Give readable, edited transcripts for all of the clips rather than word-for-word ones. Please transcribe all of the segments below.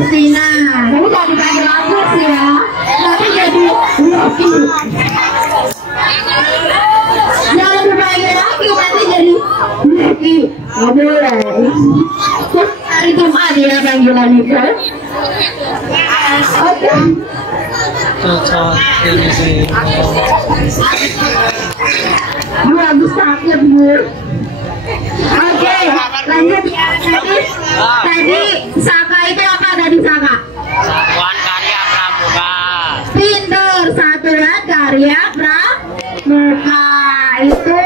Agustina. Tapi gak dipanggil Agus ya. Nanti jadi Lucky. Jangan dipanggil Lucky, nanti jadi Lucky. Gak boleh. Terus hari Jumat ya panggilan itu. Oke. Cocok ini sih. Bu Agus sakit Bu. Oke, lanjut. Tadi Saka itu apa tadi Saka? Satuan Karya Pramuka. Pinter, Satuan Karya Pramuka. Itu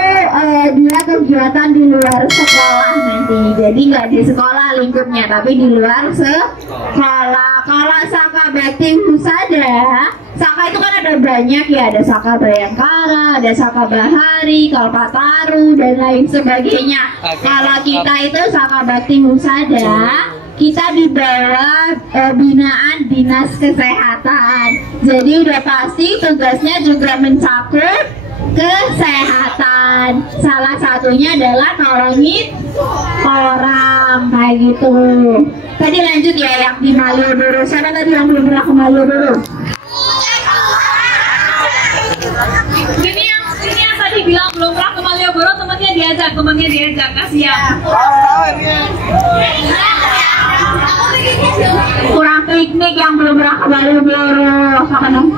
dia kegiatan di luar sekolah nanti. Jadi nggak di sekolah lingkupnya, tapi di luar sekolah. Kalau Saka Bakti Husada, Saka itu kan ada banyak ya, ada Saka Bayangkara, ada Saka Bahari, Kalpataru, dan lain sebagainya. Kalau kita itu Saka Bakti Husada, kita di bawah binaan Dinas Kesehatan. Jadi udah pasti tugasnya juga mencakup kesehatan. Salah satunya adalah nolongin orang kayak gitu. Tadi lanjut ya yang di Malioboro. Siapa tadi yang belum pernah ke Malioboro? Ini yang tadi bilang belum pernah ke Malioboro, temannya diajak kasihan. Kurang piknik yang belum pernah ke Malioboro. Siapa dong?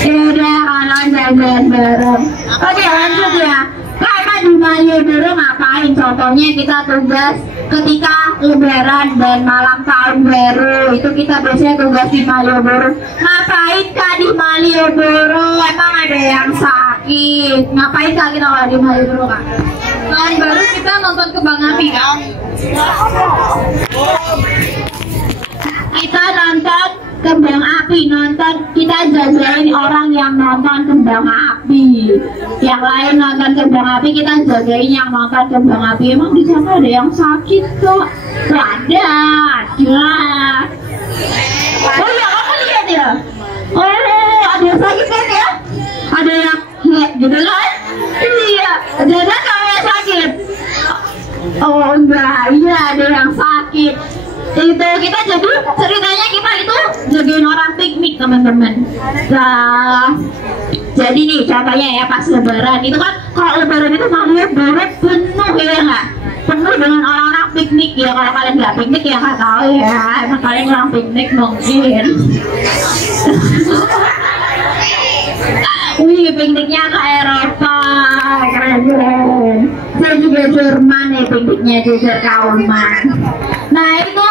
Udah kalau jalan bareng. Oke lanjut ya. Karena di Malioboro ngapain? Contohnya kita tugas ketika Lebaran dan malam tahun baru, itu kita biasanya tugas di Malioboro. Ngapain kak di Malioboro? Emang ada yang sakit? Ngapain kak kita kalau di Malioboro kak? Tahun baru kita nonton Kembang Api kan? Kita nonton Kembang Api, kita jagain orang yang nonton Kembang Api. Yang lain nonton Kembang Api, kita jagain yang nonton Kembang Api. Emang di sana ada yang sakit kok? Ada. Oh iya, kamu lihat ya? Oh, ada yang sakit kan ya? Ada yang gitu kan? Iya, jadi kamu yang sakit. Oh enggak, iya ada yang sakit. Itu kita jadi ceritanya kita itu jagain orang piknik teman-teman. Nah, jadi nih contohnya ya pas Lebaran itu kan, kalau Lebaran itu Malioboro penuh ya nggak? Penuh dengan orang-orang piknik ya. Kalau kalian nggak piknik ya nggak tahu ya. Emang kalian orang piknik mungkin. Wih, pikniknya ke Eropa, keren-keren. Saya juga Jerman ya pikniknya juga kauman. Nah itu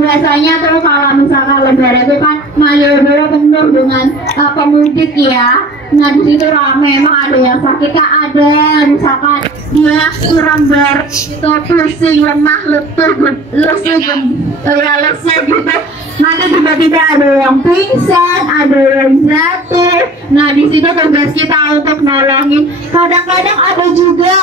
biasanya tuh kalau misalkan Lebaran itu kan Malioboro penuh dengan pemudik ya. Nah di situ ramai, emang ada yang sakit kak, ada misalkan dia kurang pusing, lemah, lesu gitu. Nanti tiba-tiba ada yang pingsan, ada yang jatuh. Nah di situ tugas kita untuk nolongin. Kadang-kadang ada juga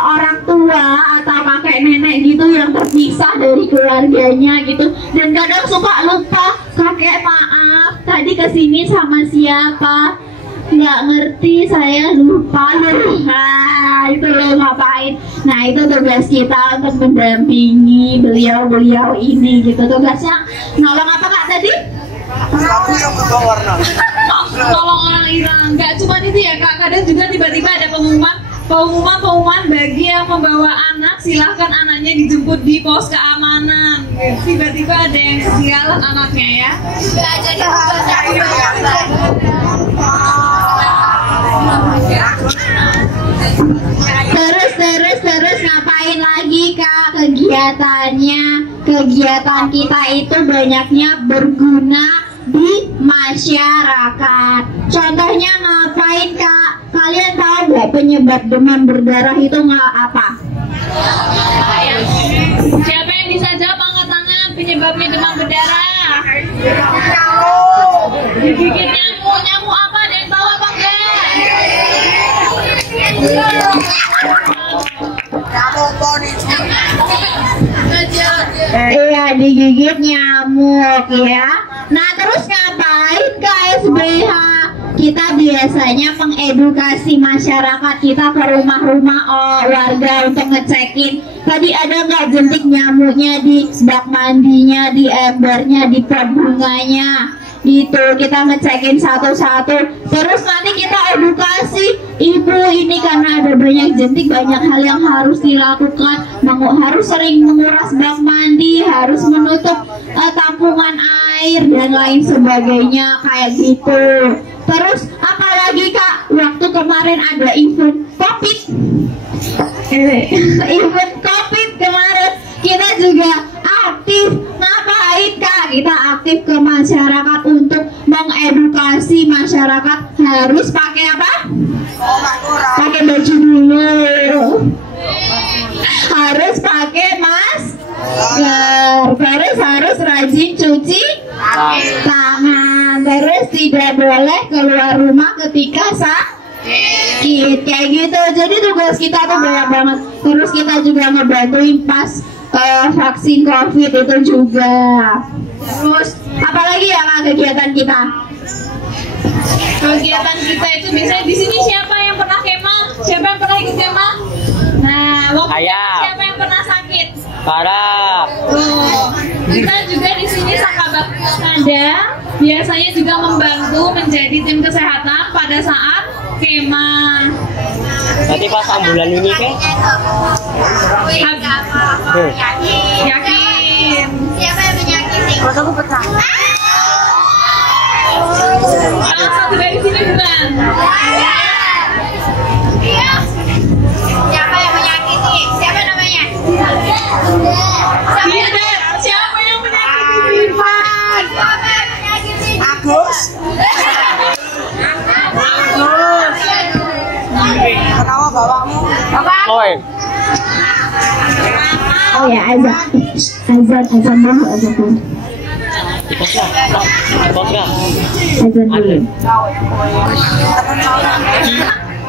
orang tua atau kakek nenek gitu yang terpisah dari keluarganya gitu, dan kadang suka lupa, kakek maaf tadi kesini sama siapa, nggak ngerti, saya lupa loh. Nah itu loh ngapain. Nah itu tugas kita untuk mendampingi beliau-beliau ini gitu. Tugasnya nolong apa kak tadi? Tolong orang hilang. Nggak cuma itu ya kak, kadang juga tiba-tiba ada pengumuman bagi yang membawa anak, silahkan anaknya dijemput di pos keamanan. Tiba-tiba ada yang ketinggalan anaknya ya. Terus ngapain lagi kak kegiatannya? Kegiatan kita itu banyaknya berguna di masyarakat. Contohnya ngapain kak? Kalian tahu nggak penyebab demam berdarah itu nggak apa? Siapa yang bisa jawab angkat tangan? Penyebabnya demam berdarah? Digigit nyamuk apa? Ada yang tahu apa enggak? Iya, digigit nyamuk ya. Nah terus ngapain kak SBH? kita biasanya mengedukasi masyarakat kita ke rumah-rumah warga untuk ngecekin tadi ada nggak jentik nyamuknya di bak mandinya, di embernya, di pot bunganya. Itu kita ngecekin satu-satu, terus nanti kita edukasi ibu ini karena ada banyak jentik, banyak hal yang harus dilakukan, harus sering menguras bak mandi, harus menutup tampungan air dan lain sebagainya kayak gitu. Terus apalagi Kak, waktu kemarin ada event COVID, event COVID kemarin kita juga aktif. Ngapain Kak? Kita aktif ke masyarakat untuk mengedukasi masyarakat harus pakai apa? Pakai baju dulu, harus pakai masker, terus harus rajin cuci tangan, terus tidak boleh keluar rumah ketika sakit kayak gitu. Jadi tugas kita tuh banyak banget. Terus kita juga ngebantuin pas vaksin COVID itu juga. Terus apalagi ya Kak kegiatan kita? Kegiatan kita itu biasanya di sini siapa yang pernah kemah? Siapa yang pernah ikut kemah? Nah, siapa yang pernah sakit? Parah. Kita juga di sini Sakabak ada biasanya juga membantu menjadi tim kesehatan pada saat kemah. Nanti pas ambulan ini kan? Yakin. Siapa yang menyakiti? Aku pecah. Salah satu dari sini bukan? Siapa yang menyakiti? Siapa namanya? Siapa yang menyakiti? Siapa yang menyakiti? Agus. Ketawa bapakmu. Oi. Oh ya, azan dulu, azan dulu.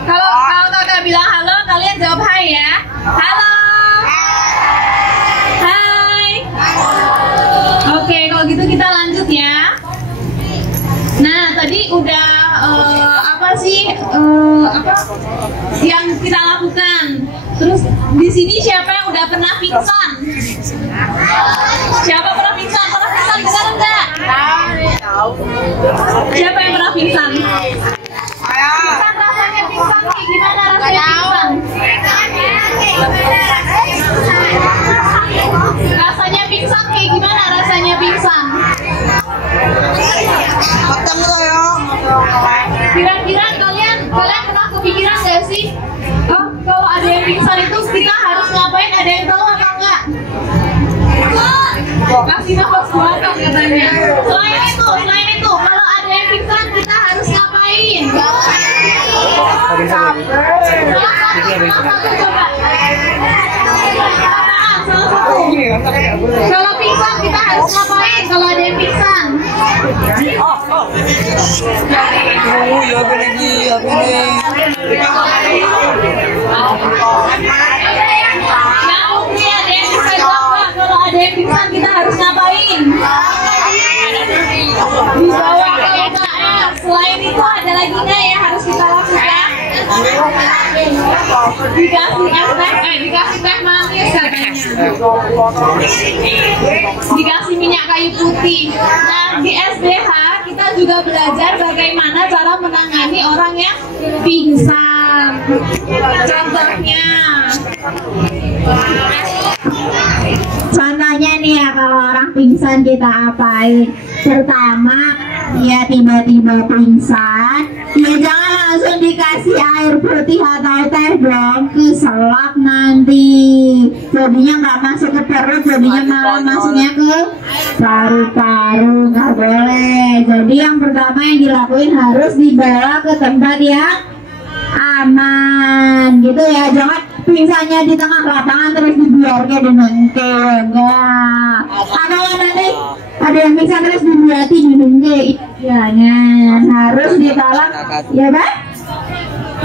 Kalau kakak bilang halo, kalian jawab hai ya. Halo. Hai. Oke, kalau gitu kita lanjut ya. Nah, tadi udah apa sih yang kita lakukan? Terus di sini siapa yang udah pernah pingsan? Siapa pernah pingsan? Pernah pingsan benar enggak? Siapa yang pernah pingsan? Pingsan rasanya pingsan kayak gimana rasanya pingsan? Rasanya pingsan kayak gimana rasanya pingsan? Kira-kira kalian pernah kepikiran gak sih? Oh, kalau ada yang pingsan itu kita harus ngapain? Ada yang tahu apa enggak? Kasih nafas buatan katanya. Selain itu, kalau ada yang pingsan kita harus ngapain? Salah satu coba. Kalau pingsan kita harus ngapain? Kalau ada yang pingsan? Kalau ada yang pingsan kita harus ngapain? Dibawa ke UKM. Selain itu ada lagi nggak yang harus kita lakukan? Dikasih teh manis katanya. Dikasih minyak kayu putih. Nah, di SDH kita juga belajar bagaimana cara menangani orang yang pingsan. Contohnya nih ya, kalau orang pingsan kita apain? Pertama, dia tiba-tiba pingsan, ya jangan langsung dikasih air putih atau teh dong, keselak nanti. Jadinya nggak masuk ke perut, jadinya malah masuknya ke paru-paru, nggak boleh. Jadi yang pertama yang dilakuin harus dibawa ke tempat yang aman, gitu ya. Jangan pingsannya di tengah lapangan terus dibiarkan dinengke, enggak. Atau nanti ada yang pingsan terus dibuati dinengke, jangan. Harus ditolong, ya Pak?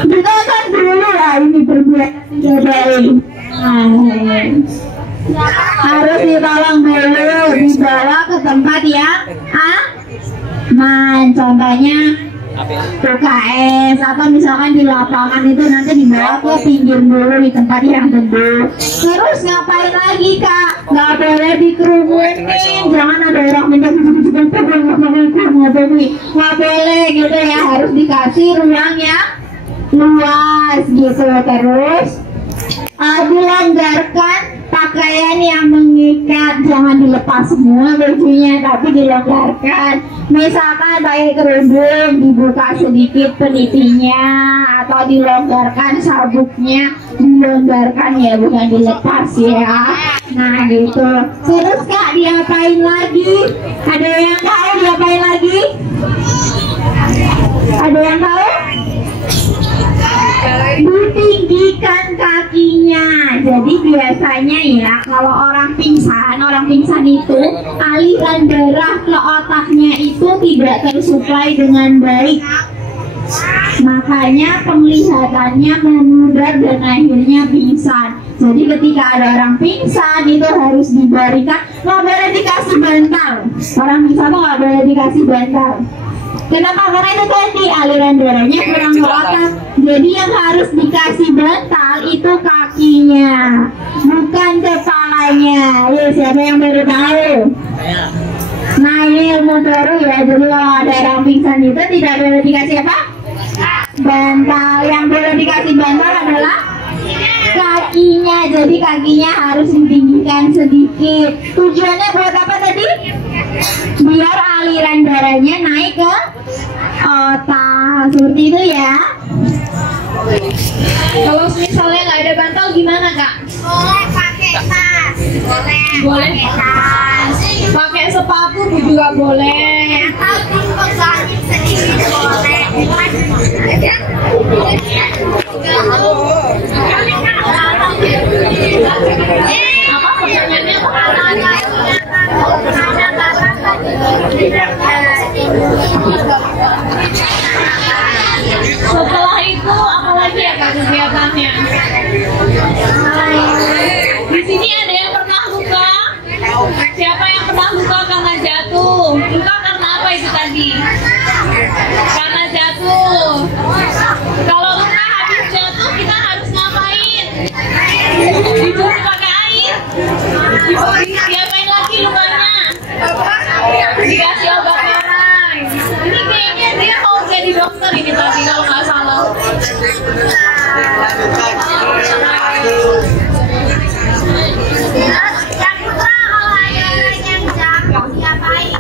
Ditolong dulu lah ini perbuatan baik. Harus ditolong dulu, dibawa ke tempat yang aman. Contohnya UKS atau misalkan di lapangan itu nanti dibawa ke pinggir dulu di tempat yang teduh. Terus ngapain lagi kak? Nggak boleh dikerumunin, jangan ada orang minta nggak boleh gitu ya, harus dikasih ruang yang luas gitu. Terus dilonggarkan pakaian yang mengikat, jangan dilepas semua bajunya tapi dilonggarkan. Misalkan pakai kerudung dibuka sedikit penitinya atau dilonggarkan sabuknya, dilonggarkan ya, bukan dilepas ya. Nah gitu. Terus kak diapain lagi? Ada yang tahu diapain lagi? Ada yang tahu? Ditinggikan kakinya. Jadi biasanya ya kalau orang pingsan itu aliran darah ke otaknya itu tidak tersuplai dengan baik, makanya penglihatannya memudar dan akhirnya pingsan. Jadi ketika ada orang pingsan itu harus diberikan, nggak boleh dikasih bantal. Orang pingsan tuh nggak boleh dikasih bantal. Kenapa? Karena itu tadi aliran darahnya kurang ke otak. Jadi yang harus dikasih bantal itu kakinya, bukan kepalanya. Ya, siapa yang baru tahu? Nah ini ilmu baru ya. Jadi kalau ada orang pingsan itu tidak boleh dikasih apa? Bantal. Yang boleh dikasih bantal adalah kakinya. Jadi kakinya harus ditinggikan sedikit. Tujuannya buat apa tadi? Biar aliran darahnya naik ke otak, seperti itu ya. Kalau misalnya nggak ada bantal gimana kak? Boleh pakai tas. Boleh. Pakai sepatu juga boleh. Atau dipegangin sedikit boleh. Apa pertanyaannya? Setelah itu apa lagi ya kak kegiatannya? Di sini ada yang pernah luka? Siapa yang pernah luka karena jatuh? Luka karena apa itu tadi? Karena jatuh. Kalau luka habis jatuh kita harus ngapain? Dicuci pakai air? Diapain lagi lukanya? Dikasih obat merah. Ini kayaknya dia mau jadi dokter ini tadi kalau nggak salah. Yang putra kalau ada orang yang jatuh diapain?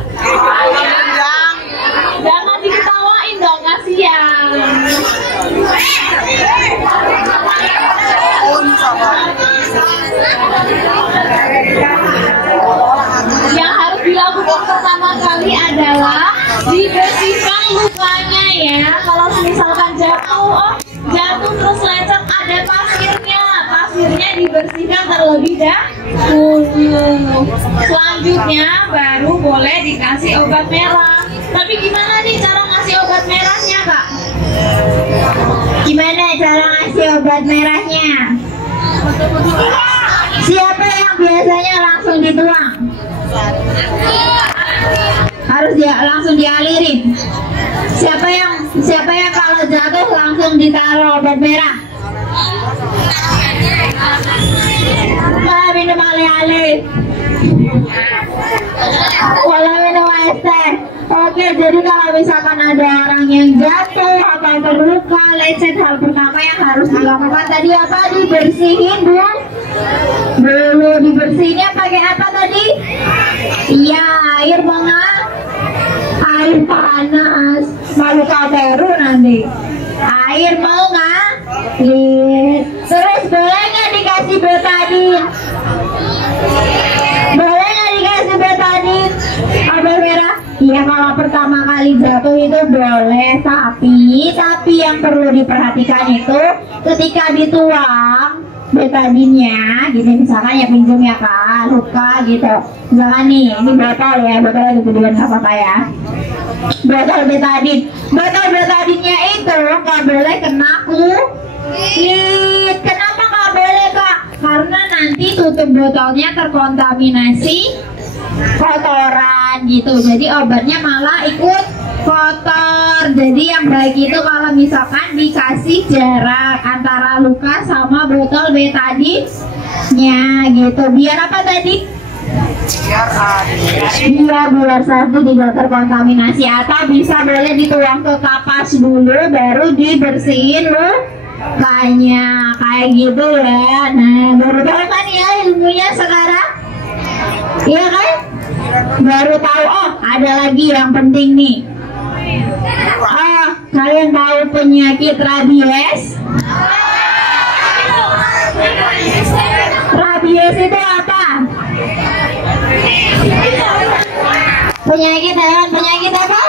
Jangan diketawain dong, kasihan. Yang harus dilakukan pertama kali adalah dibersihkan lukanya ya. Kalau misalkan jatuh terus lecet ada pasirnya dibersihkan terlebih dahulu. Selanjutnya baru boleh dikasih obat merah. Tapi gimana nih cara ngasih obat merahnya kak? Gimana cara ngasih obat merahnya? Siapa yang biasanya langsung dituang? Harus dia langsung dialirin. Siapa yang kalau jatuh langsung ditaruh obat merah? Minum alih-alih. Kalau minum es teh. Oke, jadi kalau misalkan ada orang yang jatuh atau terluka, lecet, hal pertama yang harus dilakukan tadi apa? Dibersihin dulu. Dibersihinnya pakai apa tadi? Iya, air panas. Maluka baru nanti. Air mau nggak? Terus boleh nggak dikasih betadin? Boleh nggak dikasih betadin? Obat merah? Iya, kalau pertama kali jatuh itu boleh, tapi yang perlu diperhatikan itu ketika dituang betadinnya, gitu misalkan ya pinjam ya kak, luka gitu. Misalkan nih, ini botol ya, botol lagi kemudian nggak apa-apa ya. Botol betadinnya itu nggak boleh kena kulit. Kenapa nggak boleh kak? Karena nanti tutup botolnya terkontaminasi kotoran gitu, jadi obatnya malah ikut kotor. Jadi yang baik itu kalau misalkan dikasih jarak antara luka sama botol betadinnya gitu. Biar apa tadi? Biar satu tidak terkontaminasi, atau bisa boleh dituang ke kapas dulu baru dibersihin lukanya kayak gitu ya. Nah, baru tahu kan ya ilmunya sekarang? Iya kan? Baru tahu. Oh, ada lagi yang penting nih. Kalian tahu penyakit rabies? Rabies itu apa? Penyakit hewan, penyakit apa?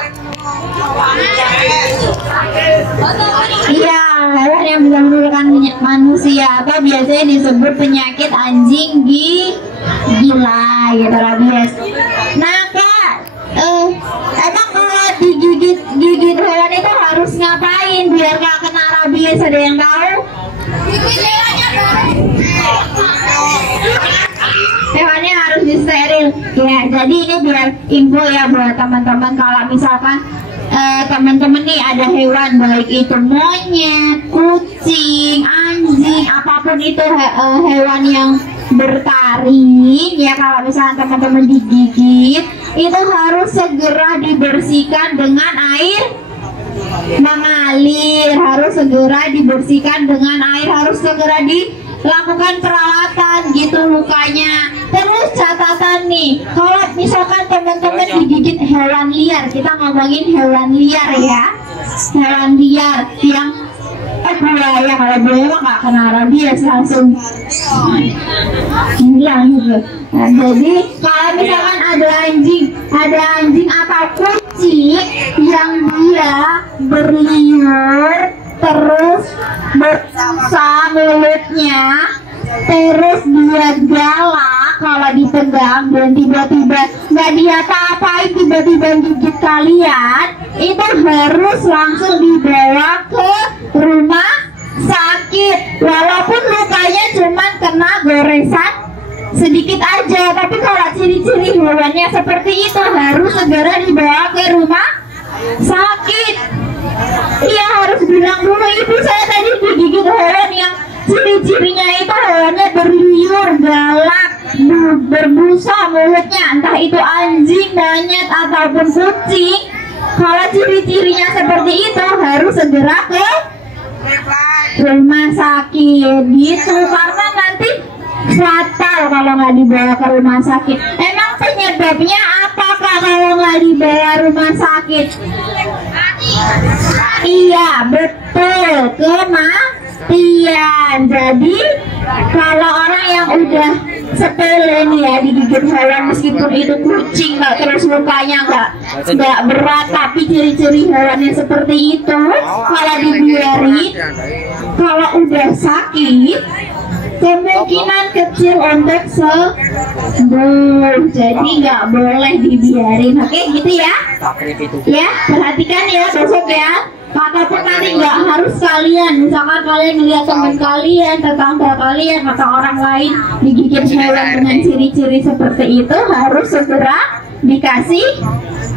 Iya, hewan yang bisa menularkan manusia, atau biasanya disebut penyakit anjing gila gitu, rabies. Nah Kak, emang kalau digigit hewan itu harus ngapain biar gak kena rabies? Ada yang tahu? Hewannya harus disteril ya. Jadi ini biar info ya buat teman-teman, kalau misalkan teman-teman nih ada hewan, baik itu monyet, kucing, anjing, apapun itu hewan yang bertaring ya, kalau misalkan teman-teman digigit itu harus segera dibersihkan dengan air mengalir, harus segera dibersihkan dengan air, harus segera dilakukan perawatan gitu lukanya. Terus catatan nih, kalau misalkan teman-teman digigit hewan liar, kita ngomongin hewan liar ya, hewan liar yang buaya, kalau buaya mah nggak kena rabies langsung hilang gitu. Nah, jadi kalau misalkan ada anjing atau kucing yang dia berliur terus berbusa mulutnya, terus dia galak kalau dipegang dan tiba-tiba nggak dia apa-apain, tiba-tiba gigit kalian, itu harus langsung dibawa ke rumah sakit. Walaupun lukanya cuma kena goresan sedikit aja, tapi kalau ciri-ciri hewannya seperti itu harus segera dibawa ke rumah sakit. Iya, harus bilang dulu, ibu saya tadi digigit hewan yang ciri-cirinya itu hewannya berliur, galak, berbusa mulutnya, entah itu anjing, monyet ataupun kucing. Kalau ciri-cirinya seperti itu harus segera ke rumah sakit gitu, karena nanti fatal kalau nggak dibawa ke rumah sakit. Emang penyebabnya apakah kalau nggak dibawa rumah sakit? Iya betul, kematian. Jadi kalau orang yang udah sepele nih ya digigit hewan, meskipun itu kucing nggak, terus lukanya nggak berat, tapi ciri-ciri hewannya seperti itu, kalau dibiarin, kalau udah sakit kemungkinan kecil untuk sembuh. Jadi nggak boleh dibiarin. Oke gitu ya. Ya, perhatikan ya besok ya. Ataupun nanti nggak harus kalian, misalkan kalian melihat teman kalian, tetangga kalian, atau orang lain digigit hewan dengan ciri-ciri seperti itu, harus segera dikasih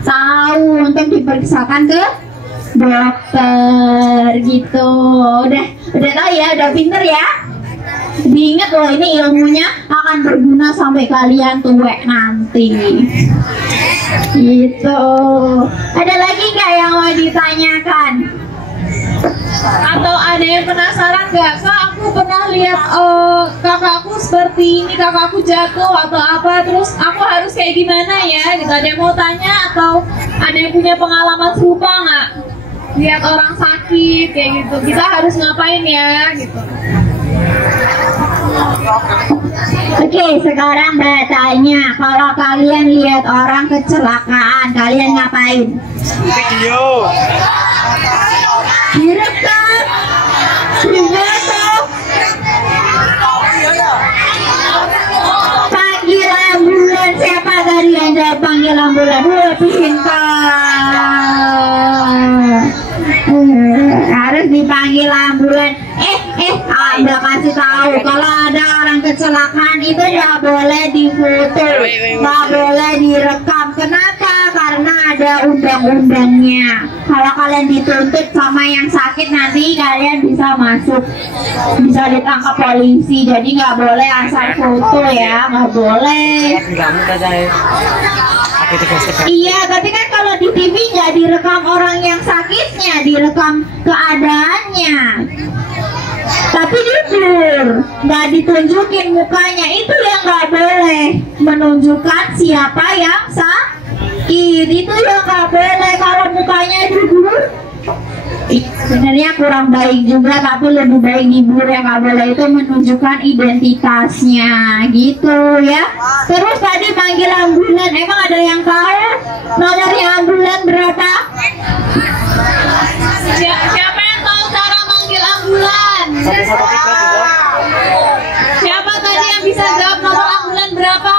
tahu untuk diperiksakan ke dokter gitu. Udah tahu ya, udah pinter ya. Diingat loh, ini ilmunya akan berguna sampai kalian tua nanti. Gitu. Ada lagi nggak yang mau ditanyakan? Atau ada yang penasaran nggak? Kak, aku pernah lihat kakakku seperti ini, kakakku jatuh atau apa, terus aku harus kayak gimana ya? Gitu. Ada yang mau tanya atau ada yang punya pengalaman serupa nggak? Lihat orang sakit kayak gitu, kita harus ngapain ya? Gitu. Oke, sekarang tanya, kalau kalian lihat orang kecelakaan, kalian ngapain? Video. Direkam, difoto, panggil ambulan. Siapa tadi yang jawab panggil ambulan? Harus dipanggil ambulan. Anda kasih tahu, kalau ada orang kecelakaan itu nggak boleh difoto, nggak boleh direkam. Kenapa? Karena ada undang-undangnya. Kalau kalian dituntut sama yang sakit, nanti kalian bisa masuk, bisa ditangkap polisi. Jadi nggak boleh asal foto ya, nggak boleh. Iya, tapi kan kalau di TV nggak direkam orang yang sakitnya, direkam keadaannya. Tapi jujur, nggak ditunjukin mukanya, itu yang nggak boleh. Menunjukkan siapa yang sakit, itu yang nggak boleh. Kalau mukanya jujur, sebenarnya kurang baik juga, tapi lebih baik jujur. Yang nggak boleh itu menunjukkan identitasnya, gitu ya. Terus tadi manggil ambulan, emang ada yang tahu nomornya ambulan berapa? Siapa yang tahu cara manggil ambulan? Siapa tadi yang bisa jawab nomor ambulan berapa?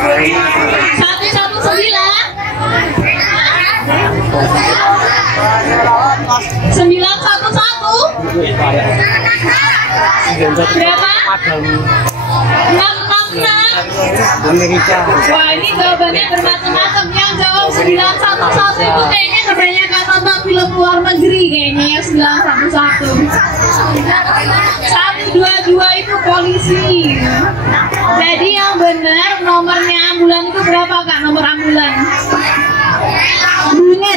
911? Berapa? 666? Amerika. Wah, ini jawabannya bermacam-macam. Yang jawab 911 itu kayaknya kebanyakan nonton film luar negeri kayaknya ya. 911 122 itu polisi. Jadi yang benar nomornya ambulan itu berapa Kak? Nomor ambulan?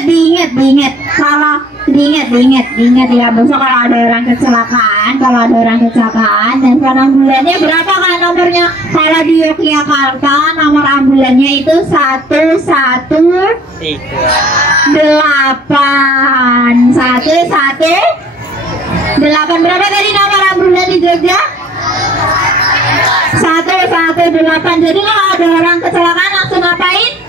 Diingat. Kalau diingat ya, besok kalau ada orang kecelakaan, dan ambulannya berapa kan nomornya? Kalau di Yogyakarta nomor ambulannya itu 118. 118 berapa tadi nomor ambulan di Jogja? 118. Jadi kalau ada orang kecelakaan langsung ngapain?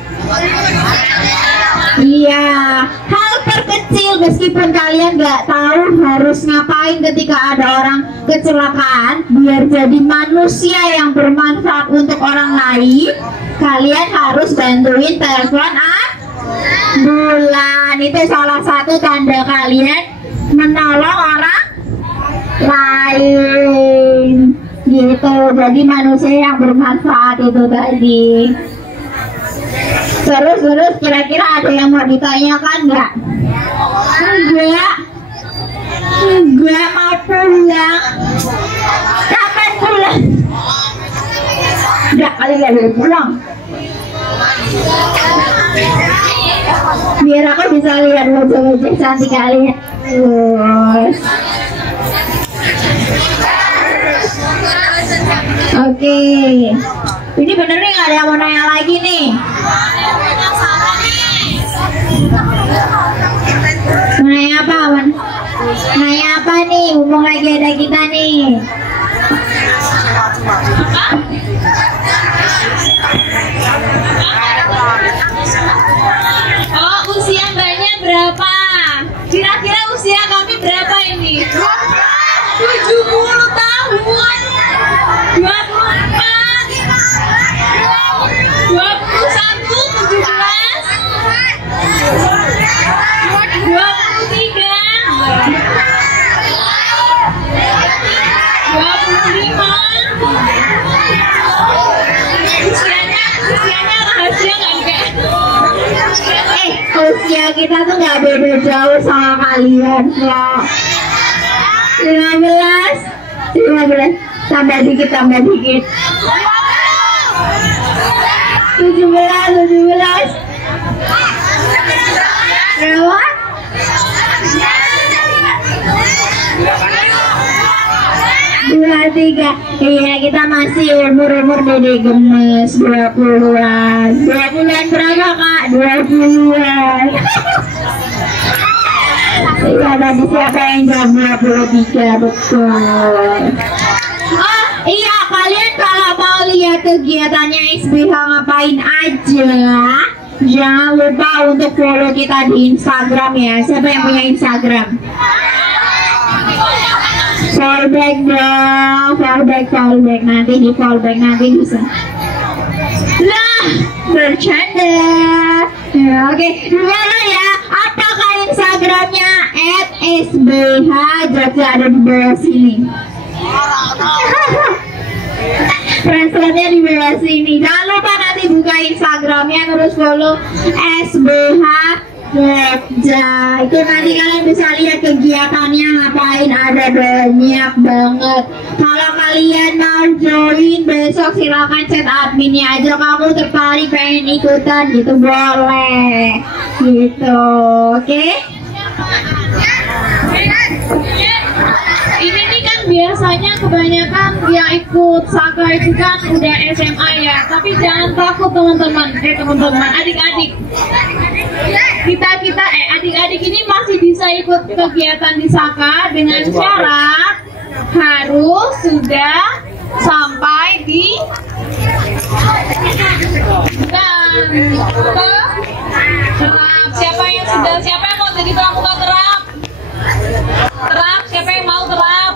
Iya, hal terkecil meskipun kalian nggak tahu harus ngapain ketika ada orang kecelakaan, biar jadi manusia yang bermanfaat untuk orang lain, kalian harus bantuin telepon ambulan. Itu salah satu tanda kalian menolong orang lain, gitu. Jadi manusia yang bermanfaat itu tadi. Terus kira-kira ada yang mau ditanyakan nggak? Enggak mau pulang. Kapan pulang? Enggak, kali nggak boleh pulang. Biar aku bisa lihat wajah-wajah cantik kalian. Oke. Ini bener nih, nggak ada yang mau nanya lagi nih. Nanya apa, Wan? Nanya apa nih? Mumpung lagi ada kita nih. Oh, usia mbaknya berapa? Kira-kira usia kami berapa ini? 70 tahun. 24. 21, 17, 23, 25. Usianya rahasia nggak kayak? Usia kita tuh nggak beda jauh sama kalian kok. 15, tambah dikit. 17. Berapa? 23. Iya, kita masih umur dede gemes, 20-an. 20-an berapa Kak? 20-an. Iya, tadi siapa yang jam 23? Betul. Oh iya, kalian kalau mau lihat kegiatannya SBH ngapain aja, jangan lupa untuk follow kita di Instagram ya. Siapa yang punya Instagram? Fallback dong, fallback. Nanti di fallback nanti bisa. Lah, bercanda. Ya, oke, gimana ya? Apakah Instagramnya @SBH Jogja ada di bawah sini? Translate-nya di bawah sini. Jangan lupa nanti buka Instagram Instagramnya, terus follow SBH Jogja. Itu nanti kalian bisa lihat kegiatannya ngapain, ada banyak banget. Kalau kalian mau join besok silakan chat adminnya aja, kamu tertarik pengen ikutan gitu boleh gitu. Oke? Ini nih kan biasanya kebanyakan yang ikut Saka itu kan udah SMA ya, tapi jangan takut teman-teman, adik-adik. Adik-adik ini masih bisa ikut kegiatan di Saka dengan syarat harus sudah sampai di terap. Siapa yang mau jadi pramuka terap? Terap, siapa yang mau terap?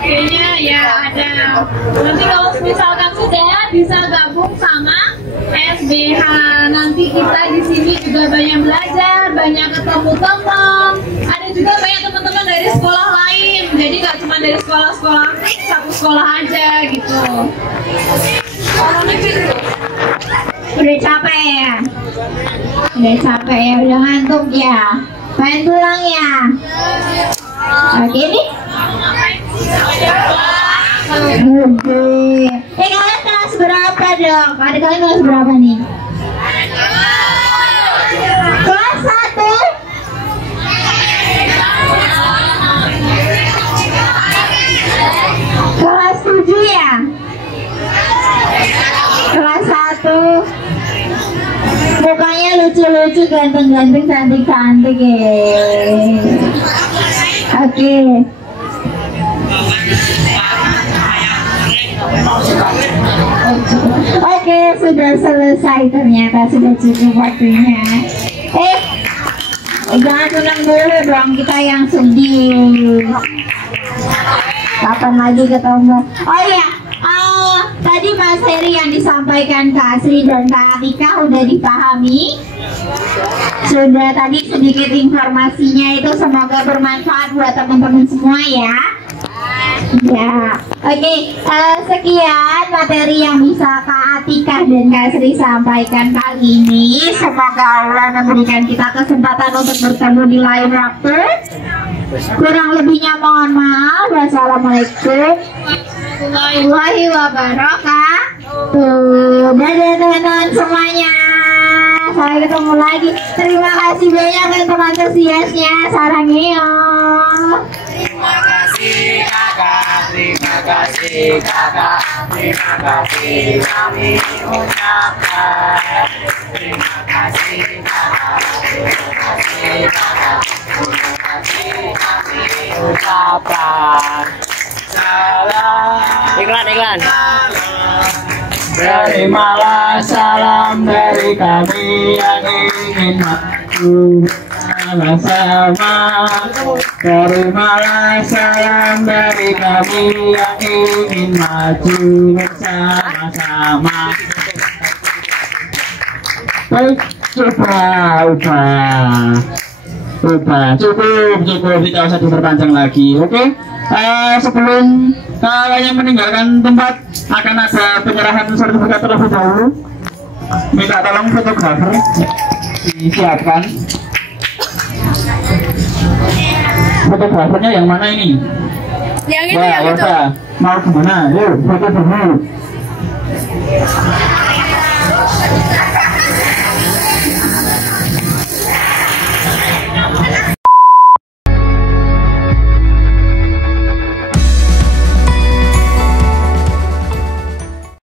Kayaknya ya ada. Nanti kalau misalkan sudah bisa gabung sama SBH. Nanti kita di sini juga banyak belajar, banyak ketemu teman. Ada juga banyak teman-teman dari sekolah lain. Jadi nggak cuma dari sekolah-sekolah satu sekolah aja gitu. Udah capek ya? Udah capek ya? Udah ngantuk ya? Pengen pulang ya? Oke nih? Oke. Kalian kelas berapa dong? Adik kalian kelas berapa nih? Kelas 1? Kelas 7 ya? Kelas 1. Mukanya lucu-lucu, ganteng-ganteng, cantik-cantik ya. Oke. Oke, sudah selesai ternyata, sudah cukup waktunya. Jangan senang dulu dong, kita yang sedih. Kapan lagi ketemu? Oh iya, tadi materi yang disampaikan Kak Sri dan Kak Atika udah dipahami? Sudah tadi sedikit informasinya itu, semoga bermanfaat buat teman-teman semua ya. Ya, oke. Sekian materi yang bisa Kak Atika dan Kak Sri sampaikan kali ini. Semoga Allah memberikan kita kesempatan untuk bertemu di lain waktu. Kurang lebihnya mohon maaf. Wassalamualaikum warahmatullahi wabarakatuh. Dadah teman-teman semuanya. Sampai ketemu lagi. Terima kasih banyak untuk antusiasnya. Sarangnya. Terima kasih kakak, terima kasih kakak, terima kasih kami ucapkan. Terima kasih kakak, terima kasih kakak, terima kasih kami ucapkan. Salam. Iklan. Terimalah salam dari kami yang ingin maju sama-sama. Terimalah salam dari kami yang ingin maju bersama-sama. Baik, cukup, tidak usah diperpanjang lagi, oke? Sebelum kalian meninggalkan tempat akan ada penyerahan sertifikat terlebih dahulu. Minta tolong fotografer disiapkan. Fotografernya yang mana ini? Yang itu, yang itu. Mau kemana? Yuk, foto dulu.